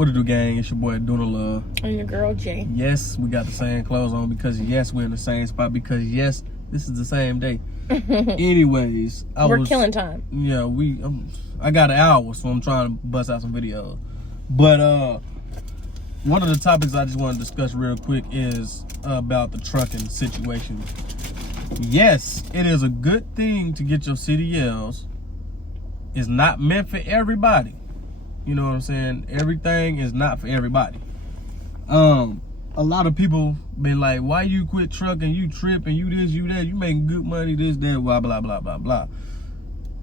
What to do, gang? It's your boy Duna Love. And your girl Jay. Yes, we got the same clothes on because yes, we're in the same spot because yes, this is the same day. Anyways, we're killing time. Yeah, I got an hour, so I'm trying to bust out some videos. But one of the topics I just want to discuss real quick is about the trucking situation. Yes, it is a good thing to get your CDLs. It's not meant for everybody. You know what I'm saying? Everything is not for everybody. A lot of people been like, why you quit trucking? You tripping, you this, you that, you making good money, this, that, blah, blah, blah, blah, blah.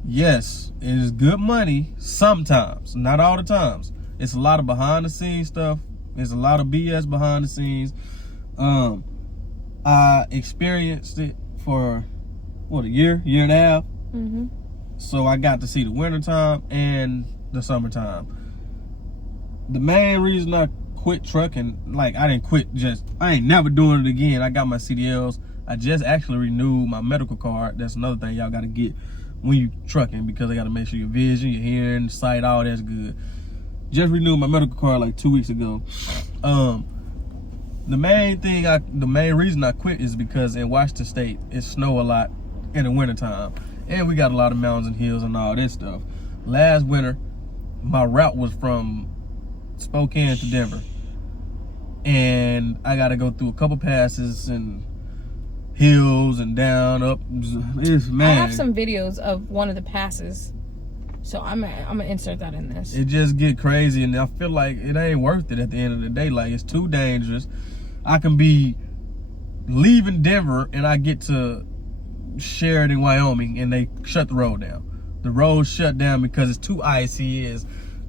Yes, it is good money sometimes, not all the times. It's a lot of behind the scenes stuff. There's a lot of BS behind the scenes. I experienced it for, a year and a half. Mm-hmm. So I got to see the wintertime and the summertime. The main reason I quit trucking, I ain't never doing it again. I got my CDLs. I just actually renewed my medical card. That's another thing y'all got to get when you trucking, because they got to make sure your vision, your hearing, sight, all that's good. Just renewed my medical card like 2 weeks ago. The main reason I quit is because in Washington State, it snow a lot in the wintertime. And we got a lot of mountains and hills and all this stuff. Last winter, my route was from Spokane to Denver. And I got to go through a couple passes and hills and down, up. Man. I have some videos of one of the passes. So I'm gonna insert that in this. It just get crazy, and I feel like it ain't worth it at the end of the day. Like, it's too dangerous. I can be leaving Denver and I get to Sheridan, Wyoming, and they shut the road down. The road shut down because it's too icy. It's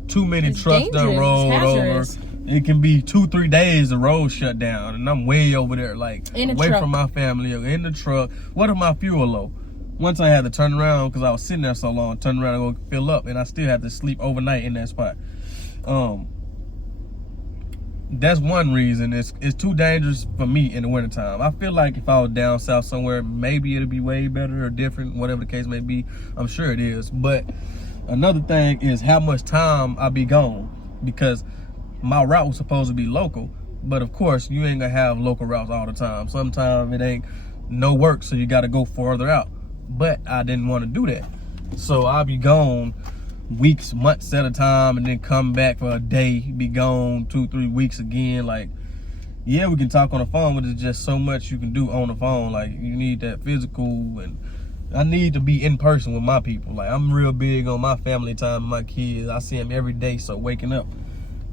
too many trucks done rolled over. It can be 2-3 days the road shut down, and I'm way over there, away from my family, in the truck. What if my fuel low? Once I had to turn around because I was sitting there so long, turn around and go fill up, and I still had to sleep overnight in that spot. That's one reason. It's too dangerous for me in the wintertime. I feel like if I was down south somewhere, maybe it'd be way better or different, whatever the case may be. I'm sure it is. But another thing is how much time I be gone, because my route was supposed to be local, but of course you ain't gonna have local routes all the time. Sometimes it ain't no work, so you gotta go further out. But I didn't want to do that, so I'll be gone weeks, months at a time, and then come back for a day, be gone 2-3 weeks again. Yeah, we can talk on the phone, but there's just so much you can do on the phone. You need that physical, and I need to be in person with my people. I'm real big on my family time, my kids. I see them every day, so waking up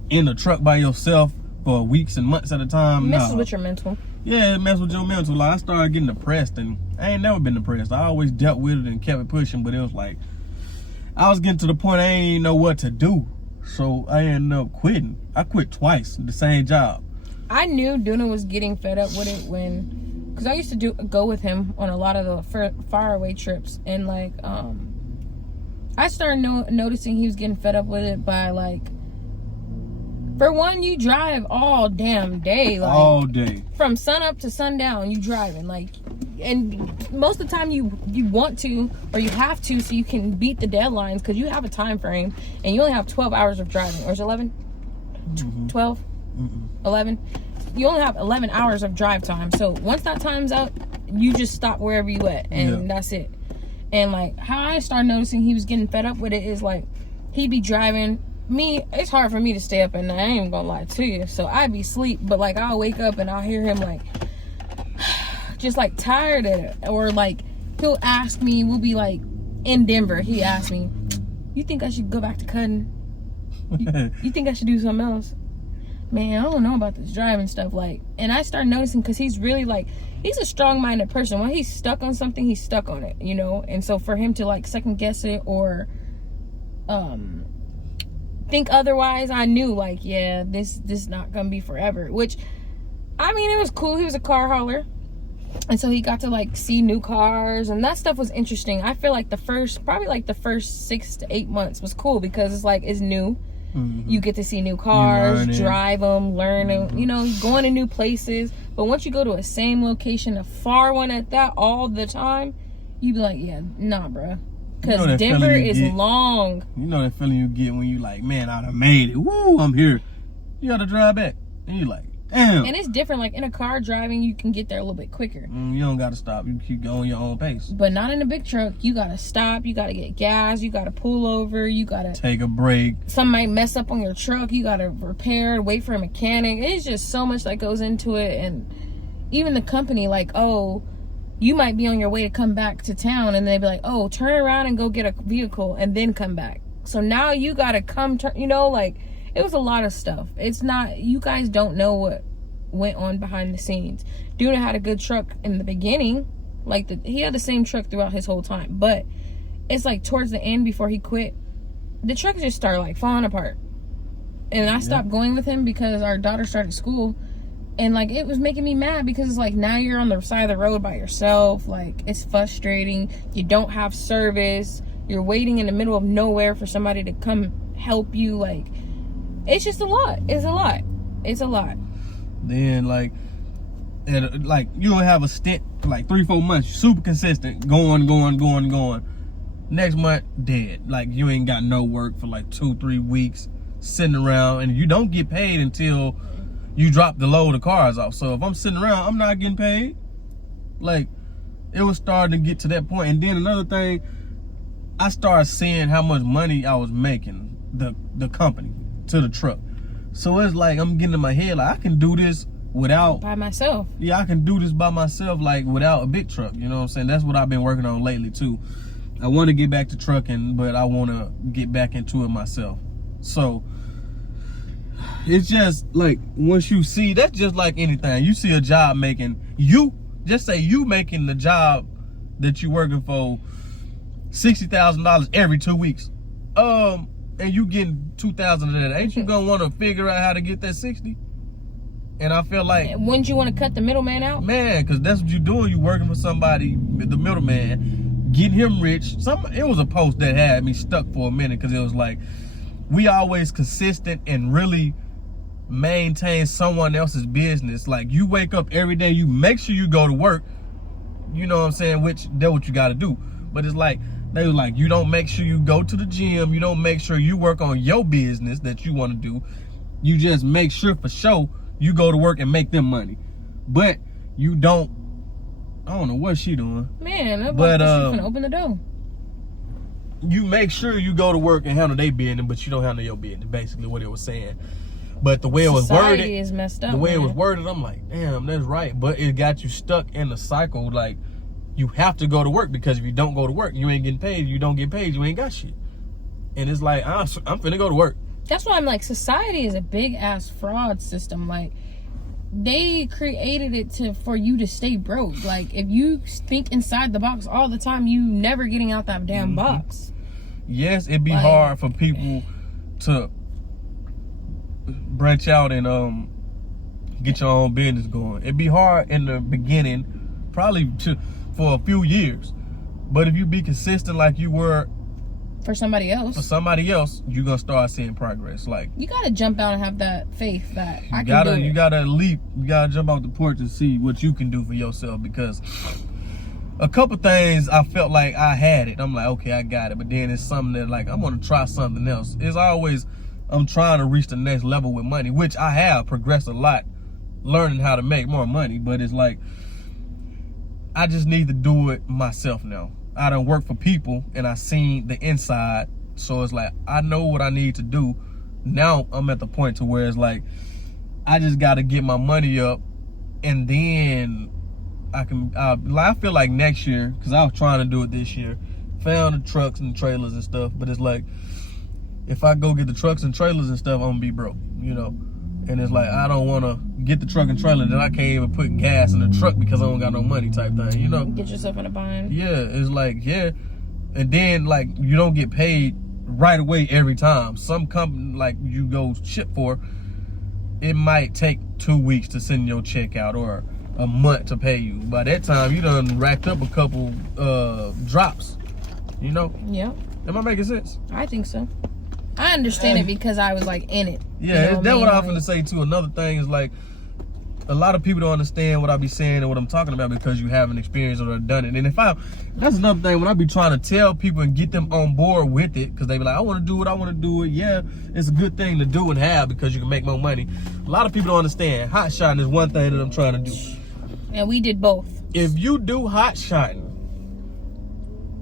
in the truck by yourself for weeks and months at a time, messes with your mental. Yeah, it messes with your mental. I started getting depressed, and I ain't never been depressed. I always dealt with it and kept it pushing, but it was I was getting to the point I ain't know what to do, so I ended up quitting. I quit twice, the same job. I knew Duna was getting fed up with it because I used to go with him on a lot of the faraway trips, and I started noticing he was getting fed up with it by for one, you drive all damn day, all day from sun up to sundown. You driving and most of the time you want to, or you have to, so you can beat the deadlines, because you have a time frame and you only have 12 hours of driving. Or is it 11? 12? 11? You only have 11 hours of drive time. So once that time's up, you just stop wherever you at, and that's it. And how I started noticing he was getting fed up with it is he'd be driving. It's hard for me to stay up, and I ain't even gonna lie to you. So I'd be asleep, but I'll wake up and I'll hear him just tired of it. Or he'll ask me, we'll be in Denver, he asked me, you think I should go back to cutting? You think I should do something else? Man, I don't know about this driving stuff. And I started noticing, because he's really he's a strong-minded person. When he's stuck on something, he's stuck on it, and so for him to second guess it or think otherwise, I knew this not gonna be forever. Which, it was cool. He was a car hauler, and so he got to see new cars, and that stuff was interesting. I feel the first 6 to 8 months was cool, because it's new. Mm-hmm. You get to see new cars, drive them, learn them, going to new places. But once you go to a same location, a far one at that, all the time, you be yeah, nah, bruh. Because Denver is long. You know that feeling you get when you man, I done made it. Woo, I'm here. You gotta drive back. And you like, damn. And it's different. Like in a car driving, you can get there a little bit quicker. You don't gotta stop. You keep going your own pace. But not in a big truck. You gotta stop. You gotta get gas. You gotta pull over. You gotta take a break. Something might mess up on your truck. You gotta repair. Wait for a mechanic. It's just so much that goes into it. And even the company, like, oh, you might be on your way to come back to town, and they'd be like, oh, turn around and go get a vehicle and then come back. So now you gotta come turn. You know, like. It was a lot of stuff. It's not, you guys don't know what went on behind the scenes. Dude had a good truck in the beginning. Like, he had the same truck throughout his whole time. But it's like towards the end before he quit, the truck just started like falling apart. And I stopped going with him because our daughter started school. And like, it was making me mad because it's like, now you're on the side of the road by yourself. Like, it's frustrating. You don't have service. You're waiting in the middle of nowhere for somebody to come help you. Like, it's just a lot. It's a lot. It's a lot. Then like you don't have a stint like 3-4 months, super consistent, going. Next month, dead. Like you ain't got no work for like 2-3 weeks, sitting around, and you don't get paid until you drop the load of cars off. So if I'm sitting around, I'm not getting paid. Like it was starting to get to that point. And then another thing, I started seeing how much money I was making, the company, to the truck. So it's like I'm getting in my head like I can do this without by myself. Yeah, I can do this by myself, like without a big truck. You know what I'm saying? That's what I've been working on lately too. I want to get back to trucking, but I want to get back into it myself. So it's just like once you see, that's just like anything. You see a job making you making the job that you working for $60,000 every 2 weeks. And you getting 2,000 of that, ain't you gonna want to figure out how to get that 60? And I feel like, wouldn't you want to cut the middleman out? Man, because that's what you're doing. You working for somebody, the middleman, getting him rich. It was a post that had me stuck for a minute because it was like, we always consistent and really maintain someone else's business. Like you wake up every day, you make sure you go to work. You know what I'm saying? Which that's what you got to do. But it's like, they was like, you don't make sure you go to the gym. You don't make sure you work on your business that you want to do. You just make sure for sure you go to work and make them money. But you don't, I don't know what she doing. Man, but she's gonna open the door. You make sure you go to work and handle their business, but you don't handle your business. Basically what it was saying. But the way it was worded, is messed up, the way it was worded, I'm like, damn, that's right. But it got you stuck in the cycle. Like, you have to go to work because if you don't go to work, you ain't getting paid. You don't get paid, you ain't got shit. And it's like, I'm finna go to work. That's why I'm like, society is a big ass fraud system. Like, they created it for you to stay broke. Like, if you think inside the box all the time, you never getting out that damn box. Yes, it'd be hard for people to branch out and get your own business going. It'd be hard in the beginning, probably for a few years. But if you be consistent like you were for somebody else, you're gonna start seeing progress. Like, you gotta jump out and have that faith that I can do it. You gotta leap. You gotta jump off the porch and see what you can do for yourself. Because a couple things I felt like I had it. I'm like, okay, I got it. But then it's something that like, I'm gonna try something else. It's always, I'm trying to reach the next level with money, which I have progressed a lot, learning how to make more money. But it's like, I just need to do it myself now. I done work for people and I seen the inside. So it's like, I know what I need to do. Now I'm at the point to where it's like, I just got to get my money up, and then I can, I feel like next year, because I was trying to do it this year, found the trucks and trailers and stuff, but it's like, if I go get the trucks and trailers and stuff, I'm gonna be broke, you know? And it's like, I don't want to get the truck and trailer, then I can't even put gas in the truck because I don't got no money type thing, you know? Get yourself in a bind. Yeah, it's like, yeah. And then, like, you don't get paid right away every time. Some company, like, you go ship for, it might take 2 weeks to send your check out or a month to pay you. By that time, you done racked up a couple drops, you know? Yep. Am I making sense? I think so. I understand it because I was like in it. Yeah, you know that's what I was like, finna say too. Another thing is like, a lot of people don't understand what I be saying and what I'm talking about because you haven't experienced or done it. And that's another thing, when I be trying to tell people and get them on board with it, because they be like, I want to do it, I want to do it. Yeah, it's a good thing to do and have because you can make more money. A lot of people don't understand. Hot shotting is one thing that I'm trying to do. And we did both. If you do hot shotting,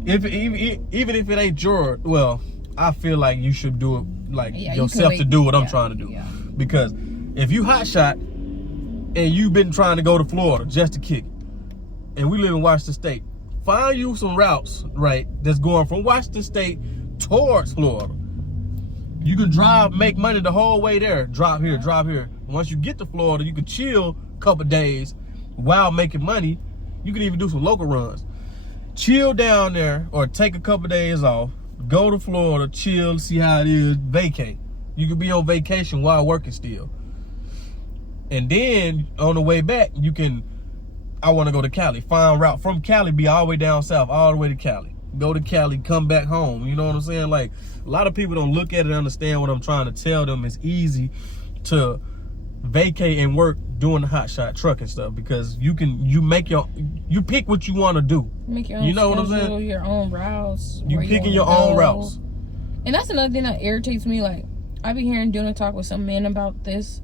even if it ain't your, well, I feel like you should do it like yourself to do what I'm trying to do. Yeah. Because if you hot shot and you've been trying to go to Florida just to kick it, and we live in Washington State, find you some routes, right, that's going from Washington State towards Florida. You can drive, make money the whole way there. Drop here, drop here. Once you get to Florida, you can chill a couple days while making money. You can even do some local runs. Chill down there or take a couple days off, go to Florida, chill, see how it is, vacate. You can be on vacation while working still. And then on the way back, I want to go to Cali. Find route from Cali, be all the way down south, all the way to Cali. Go to Cali, come back home. You know what I'm saying? Like, a lot of people don't look at it and understand what I'm trying to tell them. It's easy to vacate and work doing the hot shot truck and stuff because you pick what you want to do. Make your own schedule, what I'm saying? Your own routes. You picking your own routes. And that's another thing that irritates me. Like, I be hearing doing a talk with some men about this,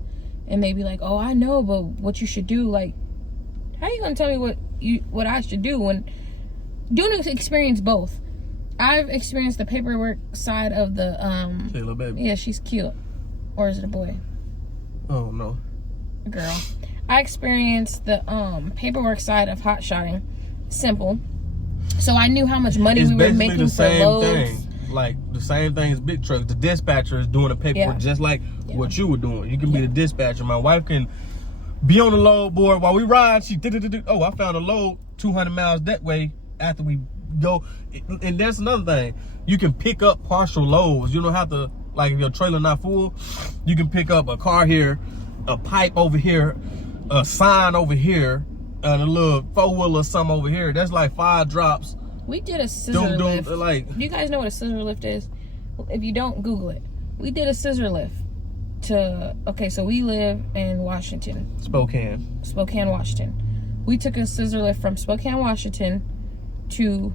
and they be like, "Oh, I know, but what you should do?" Like, how you gonna tell me what I should do when doing experience both? I've experienced the paperwork side of the Hey, little baby. Yeah, she's cute. Or is it a boy? Oh no. A girl. I experienced the paperwork side of hot shotting. Simple. So I knew how much money we were making for loads. Thing. Like the same thing as big trucks. The dispatcher is doing the paperwork just like what you were doing. You can be the dispatcher. My wife can be on the load board while we ride. She oh, I found a load 200 miles that way after we go. And that's another thing. You can pick up partial loads. You don't have to, like, if your trailer not full, you can pick up a car here, a pipe over here, a sign over here, and a little four-wheeler or something over here. That's like 5 drops. We did a scissor lift. Do you guys know what a scissor lift is? If you don't, Google it. We did a scissor lift so we live in Washington. Spokane, Washington. We took a scissor lift from Spokane, Washington to,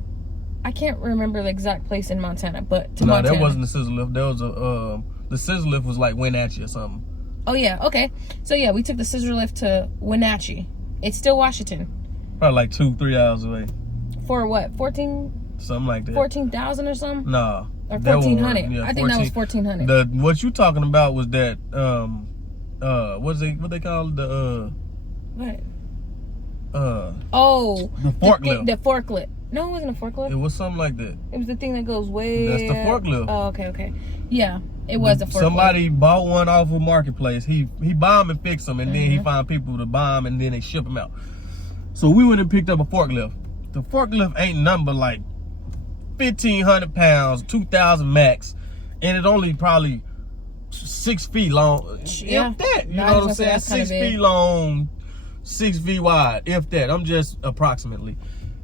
I can't remember the exact place in Montana, but to Montana. No, that wasn't a scissor lift. There was the scissor lift was like Wenatchee or something. Oh yeah, okay. So yeah, we took the scissor lift to Wenatchee. It's still Washington. Probably like 2-3 hours away. For what? 14? Something like that. 14,000 or something? Nah. Or 1,400. Yeah, I think that was 1,400. What you talking about was that what they call it? What? The forklift. The forklift. No, it wasn't a forklift. It was something like that. It was the thing that goes way. That's the forklift. Oh, okay. Yeah, it was a forklift. Somebody bought one off of Marketplace. He buy them and fix them, and then he find people to buy them, and then they ship them out. So we went and picked up a forklift. The forklift ain't nothing but like 1,500 pounds, 2,000 max, and it only probably 6 feet long. Yeah. If that, you know what I'm saying? 6 feet long, 6 feet wide, if that. I'm just approximately.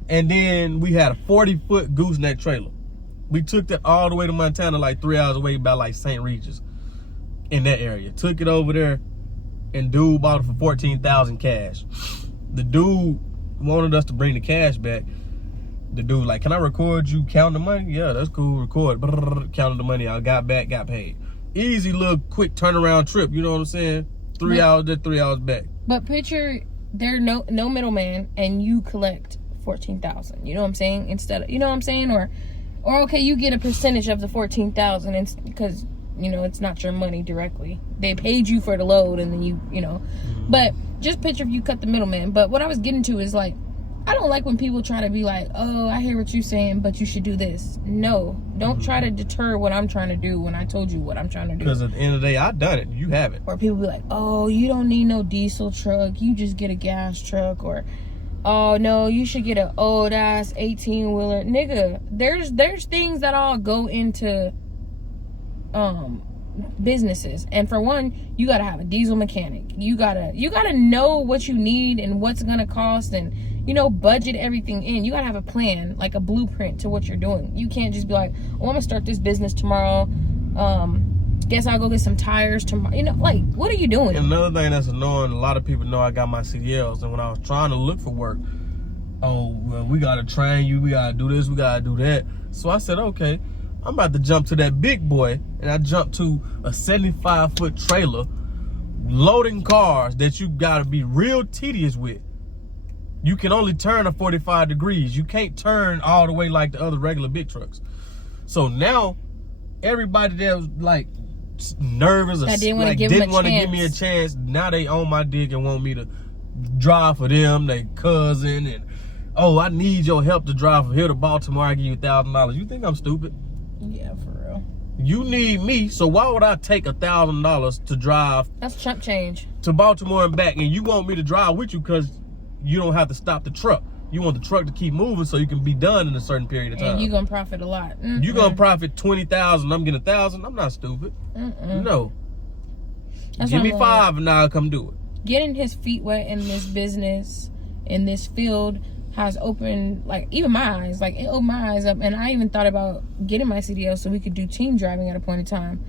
And then we had a 40-foot gooseneck trailer. We took that all the way to Montana, like 3 hours away by like St. Regis, in that area. Took it over there, and dude bought it for $14,000 cash. The dude wanted us to bring the cash back. The dude like, can I record you counting the money? Yeah, that's cool. Record. Counted the money. I got back, got paid. Easy little quick turnaround trip. You know what I'm saying? 3 hours there, 3 hours back. But picture there no middleman, and you collect 14,000. You know what I'm saying? Instead of, you know what I'm saying? Or okay, you get a percentage of the 14,000 because it's not your money directly. They paid you for the load, and then you know. But just picture if you cut the middleman. But what I was getting to is like, I don't like when people try to be like, oh, I hear what you're saying, but you should do this. No, don't try to deter what I'm trying to do when I told you what I'm trying to do. Because at the end of the day, I done it. You haven't. Or people be like, oh, you don't need no diesel truck. You just get a gas truck. Or, oh, no, you should get an old-ass 18-wheeler. Nigga, there's things that all go into businesses. And for one, you got to have a diesel mechanic. You gotta know what you need and what's going to cost, and budget everything in. You gotta have a plan, like a blueprint to what you're doing. You can't just be like, oh, I'm gonna start this business tomorrow. guess I'll go get some tires tomorrow. You know, like, what are you doing? And another thing that's annoying, a lot of people know I got my CDLs, and when I was trying to look for work, oh, well, we gotta train you, we gotta do this, we gotta do that. So I said, okay, I'm about to jump to that big boy, and I jumped to a 75-foot trailer loading cars that you gotta be real tedious with. You can only turn a 45 degrees. You can't turn all the way like the other regular big trucks. So now everybody that was like nervous or I didn't want like, to give me a chance, now they on my dick and want me to drive for them, they cousin, and oh, I need your help to drive from here to Baltimore, I give you $1,000. You think I'm stupid? Yeah, for real. You need me, so why would I take $1,000 to drive? That's chump change. To Baltimore and back, and you want me to drive with you because you don't have to stop the truck. You want the truck to keep moving so you can be done in a certain period of time. And you're going to profit a lot. You're going to profit $20,000, I'm getting $1,000. I'm not stupid. No. Give me $5 and I'll come do it. Getting his feet wet in this business, in this field, has opened, like, even my eyes. Like, it opened my eyes up, and I even thought about getting my CDL so we could do team driving at a point in time.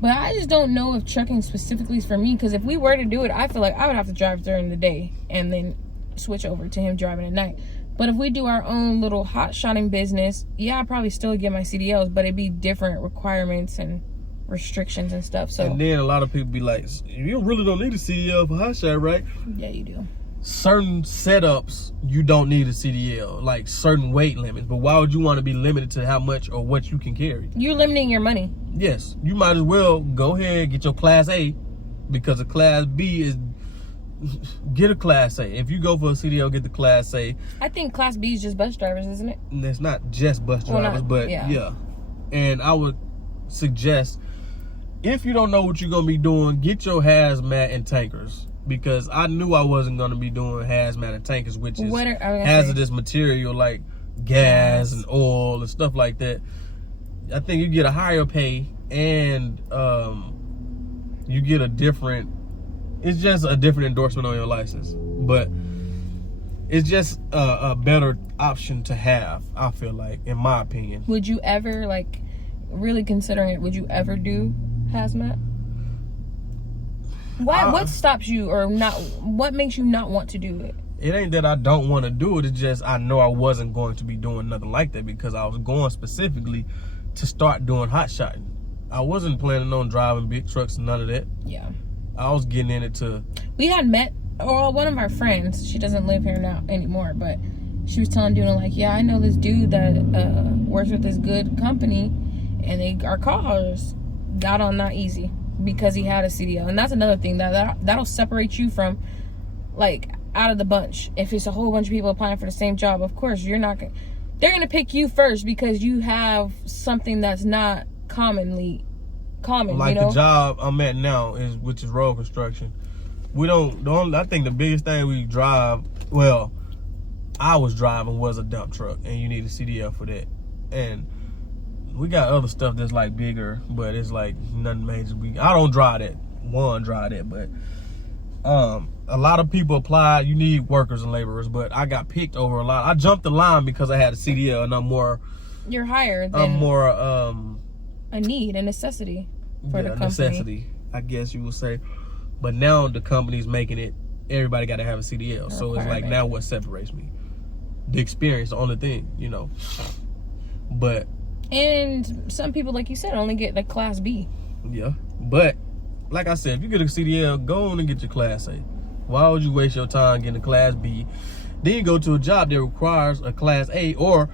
But I just don't know if trucking specifically is for me, because if we were to do it, I feel like I would have to drive during the day and then switch over to him driving at night. But if we do our own little hot-shotting business, yeah, I'd probably still get my CDLs, but it'd be different requirements and restrictions and stuff. So, and then a lot of people be like, you really don't need a CDL for hot shot, right? Yeah, you do. Certain setups, you don't need a CDL, like certain weight limits. But why would you want to be limited to how much or what you can carry? You're limiting your money. Yes, you might as well go ahead and get your Class A, because a Class B is, get a Class A. If you go for a CDL, get the Class A. I think Class B is just bus drivers, isn't it? And it's not just bus drivers, but yeah. And I would suggest, if you don't know what you're going to be doing, get your hazmat and tankers. Because I knew I wasn't going to be doing hazmat and tankers, which is hazardous material like gas and oil and stuff like that. I think you get a higher pay, and you get a different, it's just a different endorsement on your license. But it's just a better option to have, I feel like, in my opinion. Would you ever, like, really considering it, would you ever do hazmat? What stops you, or not? What makes you not want to do it? It ain't that I don't want to do it. It's just I know I wasn't going to be doing nothing like that, because I was going specifically to start doing hot shotting. I wasn't planning on driving big trucks and none of that. Yeah. I was getting in it to... We had met, or one of our friends, she doesn't live here now anymore, but she was telling Duna, like, yeah, I know this dude that works with this good company, and our cars got on not easy, because he had a CDL. And that's another thing that'll separate you from, like, out of the bunch. If it's a whole bunch of people applying for the same job, of course you're not gonna, they're gonna pick you first because you have something that's not common, like, you know? The job I'm at now is, which is road construction. We don't, I think the biggest thing we drive, well, I was driving, was a dump truck, and you need a CDL for that. And we got other stuff that's like bigger, but it's like nothing major. I don't drive that. But a lot of people apply. You need workers and laborers, but I got picked over a lot. I jumped the line because I had a CDL, and I'm more. You're higher than. I'm more a need, a necessity for the company. Necessity, I guess you would say. But now the company's making it. Everybody got to have a CDL, so it's like now what separates me? The experience, the only thing, you know. But. And some people, like you said, only get the Class B. Yeah, but like I said, if you get a CDL, go on and get your Class A. Why would you waste your time getting a Class B? Then you go to a job that requires a Class A, or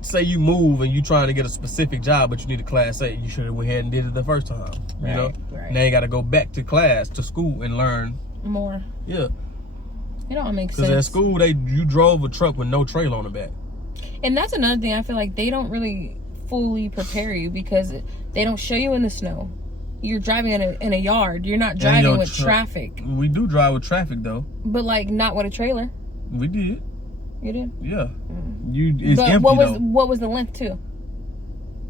say you move and you trying to get a specific job, but you need a Class A. You should have went ahead and did it the first time. You know, now you got to go back to school and learn more. Yeah, it all makes sense. Because at school, you drove a truck with no trailer on the back. And that's another thing. I feel like they don't really fully prepare you, because they don't show you in the snow. You're driving in a yard. You're not driving with traffic. We do drive with traffic, though. But, like, not with a trailer. We did. You did? Yeah. It's empty, what was the length, too?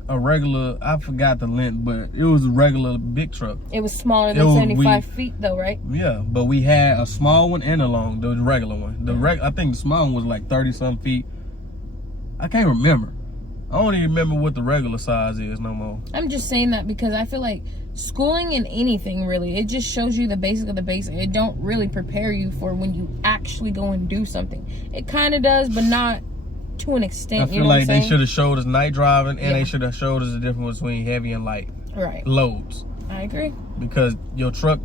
A regular, I forgot the length, but it was a regular big truck. It was smaller than 75 feet, though, right? Yeah, but we had a small one and a long, the regular one. I think the small one was like 30-some feet. I can't remember. I don't even remember what the regular size is no more. I'm just saying that because I feel like schooling in anything, really, it just shows you the basic of the basic. It don't really prepare you for when you actually go and do something. It kind of does, but not to an extent. I feel like they should have showed us night driving, and they should have showed us the difference between heavy and light loads. I agree. Because your truck,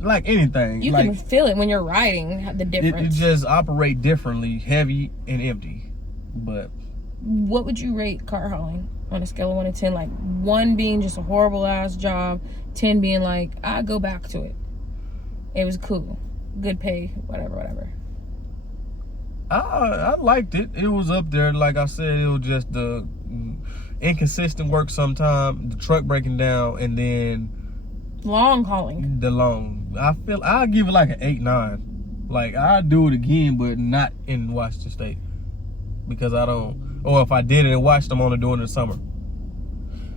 like anything, you can feel it when you're riding, the difference. It just operate differently, heavy and empty. But what would you rate car hauling on a scale of 1 to 10? Like 1 being just a horrible ass job, 10 being like, I go back to it. It was cool, good pay, whatever. I liked it. It was up there. Like I said, it was just the inconsistent work sometimes, the truck breaking down, and then long hauling. I'll give it like an 8-9. Like, I'll do it again, but not in Washington State. Because I don't, or if I did it in Washington, I'm only doing it in the summer.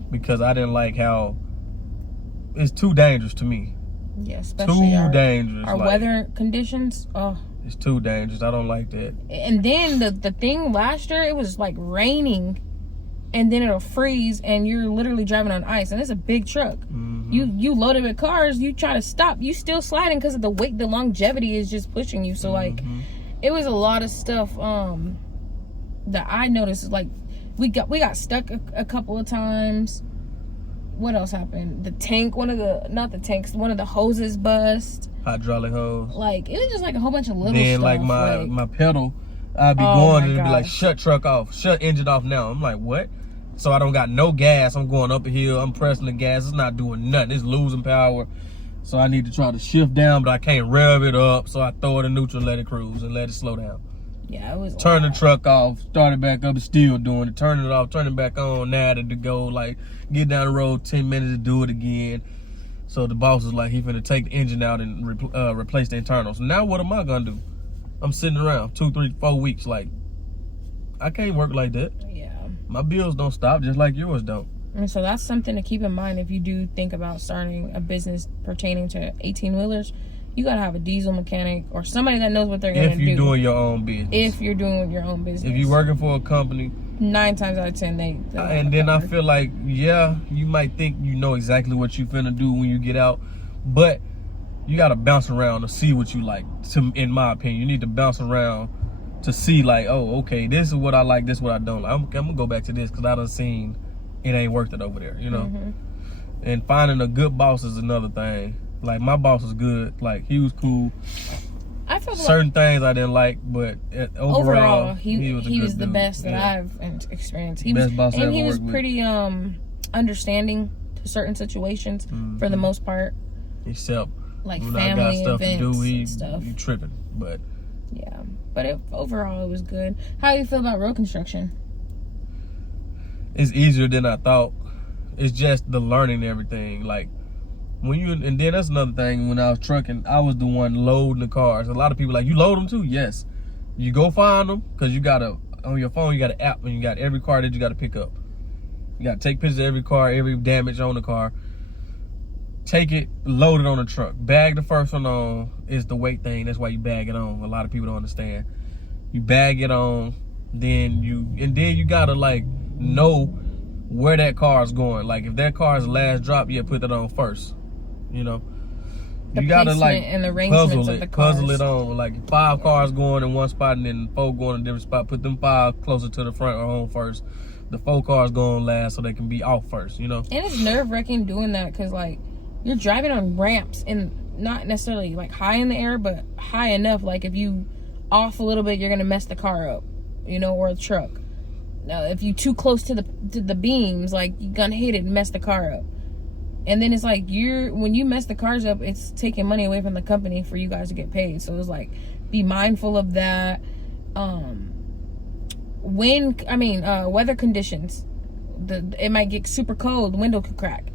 Because I didn't like how it's too dangerous to me. Yeah, especially dangerous. Our weather conditions. Oh, it's too dangerous. I don't like that. And then the thing last year, it was like raining, and then it'll freeze, and you're literally driving on ice, and it's a big truck. Mm-hmm. You loaded with cars. You try to stop, you still sliding because of the weight. The longevity is just pushing you. So like, it was a lot of stuff that I noticed. Like, we got stuck a couple of times. What else happened? The tank, one of the hoses bust. Hydraulic hose. Like, it was just like a whole bunch of little stuff. Then like my pedal, I'd be going and it'd be like, shut truck off, shut engine off now. I'm like, what? So I don't got no gas. I'm going up a hill. I'm pressing the gas. It's not doing nothing. It's losing power. So I need to try to shift down, but I can't rev it up. So I throw it in neutral, let it cruise, and let it slow down. Yeah, it was. Turn the truck off, start it back up, it's still doing it. Turn it off, turn it back on. Now to go, like, get down the road 10 minutes to do it again. So the boss is like, he finna take the engine out and replace the internals. Now what am I gonna do? I'm sitting around 2, 3, 4 weeks. Like, I can't work like that. Yeah. My bills don't stop just like yours don't. And so that's something to keep in mind if you do think about starting a business pertaining to 18-wheelers. You gotta have a diesel mechanic or somebody that knows what they're gonna do. If you're doing your own business. If you're doing your own business. If you're working for a company. 9 times out of 10, they and then I feel like, yeah, you might think you know exactly what you finna do when you get out, but you gotta bounce around to see what you like. In my opinion, you need to bounce around to see, like, oh, okay, this is what I like, this is what I don't like. I'm gonna go back to this because I done seen it ain't worth it over there, you know. And finding a good boss is another thing. Like, my boss was good. Like, he was cool. I feel certain things I didn't like, but overall he was the best that I've experienced. He was pretty understanding to certain situations for the most part. Except like when family I got stuff events to do, and stuff. He tripping, but yeah. But overall, it was good. How do you feel about road construction? It's easier than I thought. It's just the learning everything. Like, and then that's another thing. When I was trucking, I was the one loading the cars. A lot of people like, you load them too? Yes. You go find them because you got on your phone, you got an app and you got every car that you got to pick up. You got to take pictures of every car, every damage on the car. Take it, load it on the truck. Bag the first one on is the weight thing. That's why you bag it on. A lot of people don't understand. You bag it on, then you gotta like know where that car is going. Like, if that car is the last drop, you put that on first. You know, you gotta like and the puzzle it on. Like 5 cars going in one spot and then 4 going in a different spot. Put them 5 closer to the front or home first. The 4 cars going last so they can be off first. You know, and it's nerve-wracking doing that because like you're driving on ramps and not necessarily like high in the air, but high enough. Like if you off a little bit, you're gonna mess the car up. You know, or the truck. Now, if you too close to the beams, like you're gonna hit it and mess the car up. And then it's like when you mess the cars up, it's taking money away from the company for you guys to get paid. So it's like, be mindful of that. Weather conditions. It might get super cold. The window could crack.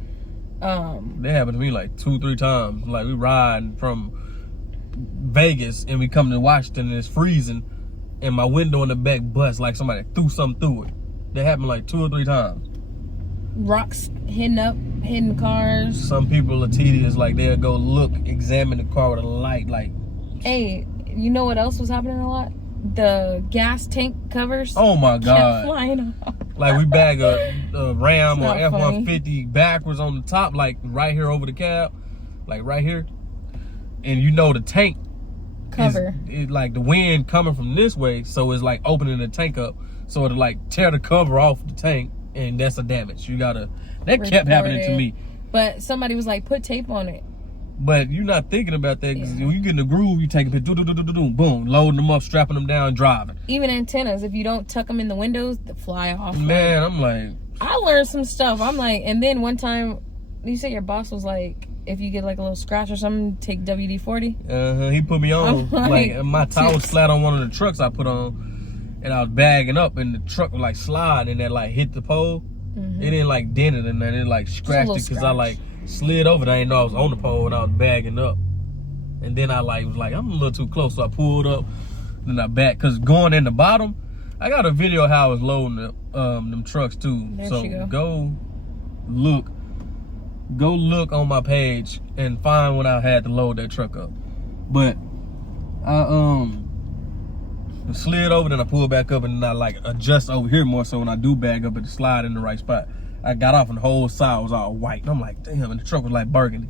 That happened to me like 2-3 times. Like, we riding from Vegas and we come to Washington and it's freezing, and my window in the back busts like somebody threw something through it. That happened like 2 or 3 times. Rocks hitting cars. Some people are tedious, like they'll go examine the car with a light, like. Hey, you know what else was happening a lot? The gas tank covers. Oh my God. Kept flying off. Like we bag a Ram or It's not F-150 backwards on the top, like right here over the cab, like right here. And you know the tank Cover. is like the wind coming from this way, so it's like opening the tank up. So it'll like tear the cover off the tank, and that's a damage. You gotta, that kept happening to me. But somebody was like, put tape on it. But you're not thinking about that, because when you get in the groove, you take a picture, boom, loading them up, strapping them down, driving. Even antennas, if you don't tuck them in the windows, they fly off. Man, I'm like, I learned some stuff. I'm like, and then one time, you said your boss was like, if you get like a little scratch or something, take WD-40. He put me on. Like my tire was tips. flat on one of the trucks I put on, and I was bagging up, and the truck was like slide, and that like hit the pole. It didn't like dent it, and then it like scratched it because I like slid over. I didn't know I was on the pole, and I was bagging up. And then I like was like, I'm a little too close, so I pulled up. Then I back, cause going in the bottom, I got a video of how I was loading them trucks too. There so she go. Go look on my page and find when I had to load that truck up. But I slid over, then I pulled back up, and then I like adjust over here more, so when I do bag up, it slide in the right spot. I got off and the whole side was all white. And I'm like, damn, and the truck was like burgundy.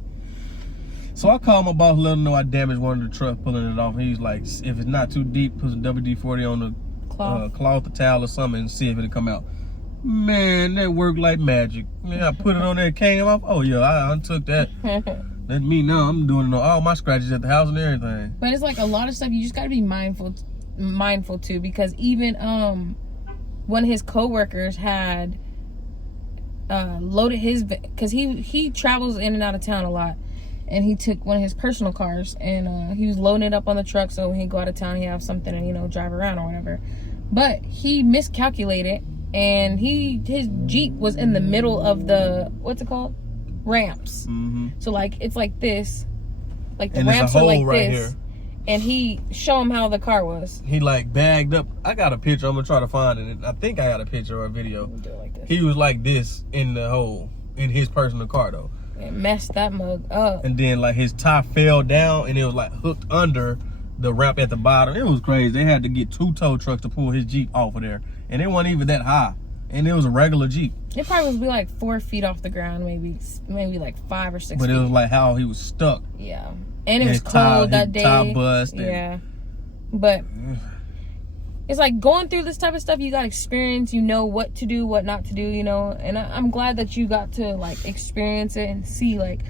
So I called my boss, let him know I damaged one of the trucks, pulling it off. He's like, if it's not too deep, put some WD-40 on the cloth or towel or something and see if it'll come out. Man, that worked like magic. Man, I put it on there, it came off. Oh yeah, I untook that. Let me know. I'm doing all my scratches at the house and everything. But it's like a lot of stuff you just gotta be mindful too, because even one of his coworkers had loaded his, because he travels in and out of town a lot, and he took one of his personal cars and he was loading it up on the truck, so when he go out of town he have something and drive around or whatever. But he miscalculated, and his Jeep was in the middle of the, what's it called, ramps. So like it's like this, like the ramps are like right this here. And he show him how the car was. He like bagged up. I got a picture. I'm gonna try to find it. I think I got a picture or a video. Do it like this. He was like this in the hole in his personal car though. It messed that mug up. And then like his tire fell down, and it was like hooked under the ramp at the bottom. It was crazy. They had to get 2 tow trucks to pull his Jeep off of there, and it wasn't even that high. And it was a regular Jeep. It probably was like 4 feet off the ground, maybe like 5 or 6 But feet. it was like how he was stuck. Yeah. And it was cold that day. Tire bust. Yeah. But it's like going through this type of stuff, you got experience, you know what to do, what not to do, And I'm glad that you got to like experience it and see like,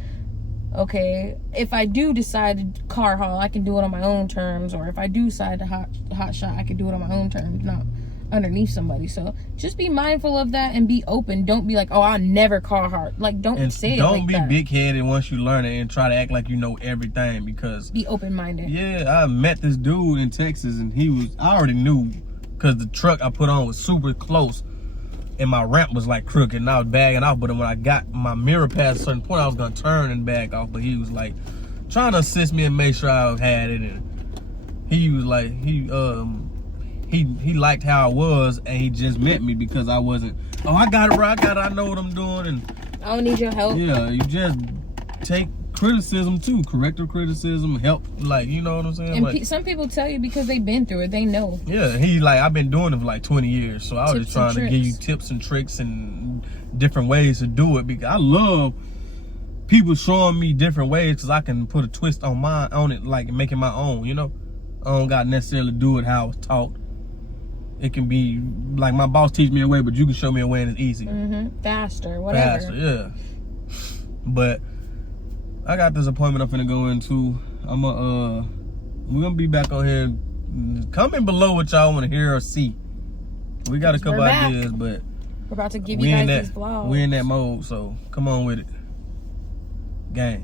okay, if I do decide to car haul, I can do it on my own terms. Or if I do decide to hot shot, I can do it on my own terms, not underneath somebody. So just be mindful of that and be open. Don't be like, oh, I'll never car hard. Like, don't say it like that. Don't be big-headed once you learn it and try to act like you know everything, because be open-minded. Yeah, I met this dude in Texas, and I already knew, because the truck I put on was super close and my ramp was like crooked and I was bagging off. But when I got my mirror past a certain point, I was gonna turn and back off, but he was like trying to assist me and make sure I had it. And he was like, he liked how I was, and he just met me because I wasn't, oh, I got it right, I know what I'm doing, and I don't need your help. Yeah, you just take criticism too, corrective criticism, help, like, you know what I'm saying? And like, some people tell you because they've been through it, they know. Yeah, he like, I've been doing it for like 20 years, so I was just trying to give you tips and tricks and different ways to do it, because I love people showing me different ways, because I can put a twist on it, like make it my own, I don't got to necessarily do it how I was taught. It can be like my boss teach me a way, but you can show me a way and it's easy. Faster, whatever. Faster, yeah. But I got this appointment I'm finna go into. We're gonna be back on here. Comment below what y'all want to hear or see. We got a couple ideas, but we're about to give you guys these vlogs. We're in that mode, so come on with it. Gang.